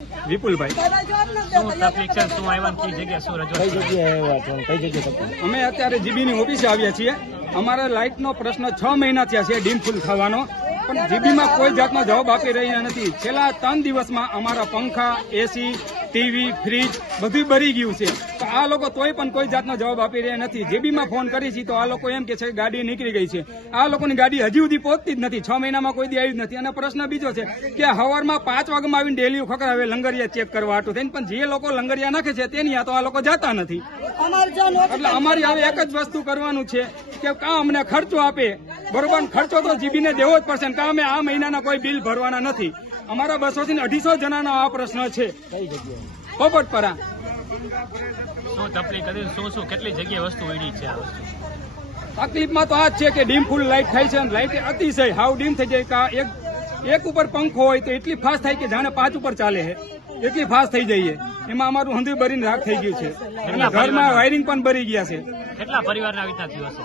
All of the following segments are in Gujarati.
વિપુલભાઈ શું તકલીફ છે, શું આવ્યા, કઈ જગ્યા, શું રજૂઆત? અમે અત્યારે જીબીની ઓફિસે આવ્યા છીએ. અમારા લાઇટનો પ્રશ્ન 6 મહિના થયા છે ડીમ ફૂલ થવાનો, પણ જીબીમાં કોઈ જાતનો જવાબ આપી રહ્યા નથી. છેલ્લા 3 દિવસમાં અમારા પંખા, એસી, ટીવી, ફ્રીજ બધું બળી ગયું છે. તો આ લોકો તોય પણ કોઈ જાતનો જવાબ આપી રહ્યા નથી. જીબીમાં ફોન કરી છે તો આ લોકો એમ કે છે કે ગાડી નીકળી ગઈ છે. આ લોકોની ગાડી હજી સુધી પહોંચતી જ નથી. 6 મહિનામાં કોઈ દી આવી જ નથી. અને પ્રશ્ન બીજો છે કે સવારમાં 5 વાગ્યામાં આવીને ડેલી ખખડાવે લંગરિયા ચેક કરવા હાટું થઈને, પણ જે લોકો લંગરિયા નાખે છે તેની આ તો આ લોકો જતા નથી. એટલે અમારી હવે એક જ વસ્તુ કરવાનું છે કે કાં અમને ખર્ચો આપે, બરોબર, ખર્ચો તો જીબીને દેવો જ પડશે. કાં અમે આ મહિનાના કોઈ બિલ ભરવાના નથી. અમારા 200 થી 250 જણાનો આ પ્રશ્ન છે. પોપટપરા શું તકલીફ હતી, શું કેટલી જગ્યાએ વસ્તુ ઉડી છે? આ વસ્તુ તકલીફમાં તો આ જ છે કે ડીમ ફૂલ લાઇટ થાય છે અને લાઇટ અતિશય હાવ ડીમ થઈ જાય. એક ઉપર પંખો હોય તો એટલી ફાસ્ટ થાય કે જાણે 5 ઉપર ચાલે છે, એટલી ફાસ્ટ થઈ જઈએ. એમાં અમારું હંધુય બરીને રાખ થઈ ગયું છે અને ઘરમાં વાયરિંગ પણ બરી ગયા છે. કેટલા પરિવારના વિતા થયો હશે?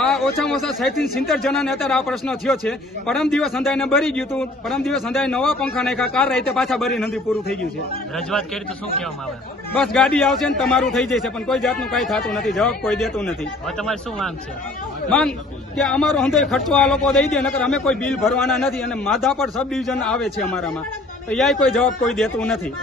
આ ઓછામાં ઓછા 60 થી 70 જણાને અત્યારે આ પ્રશ્ન થયો છે. પરમ દિવસ અંધાઈને બરી ગયું હતું. પરમ દિવસ અંધાઈ નવા પંખા નાખ્યા, કાર રાતે પાછા બરીને હંધી પૂરું થઈ ગયું છે. રજૂઆત કરી તો શું કહેવામાં આવે? બસ ગાડી આવશે ને તમારું થઈ જશે, પણ કોઈ જાતનું કઈ થતું નથી. જવાબ કોઈ દેતું નથી. હવે તમારી શું માંગ છે? માંગ કે અમારો હંધોય ખર્ચો આ લોકો દઈ દે, નકર અમે કોઈ બિલ ભરવાના નથી. અને માધા પર સબ ડિવિઝન આવે છે અમારામાં, તો યાય કોઈ જવાબ કોઈ દેતું નથી.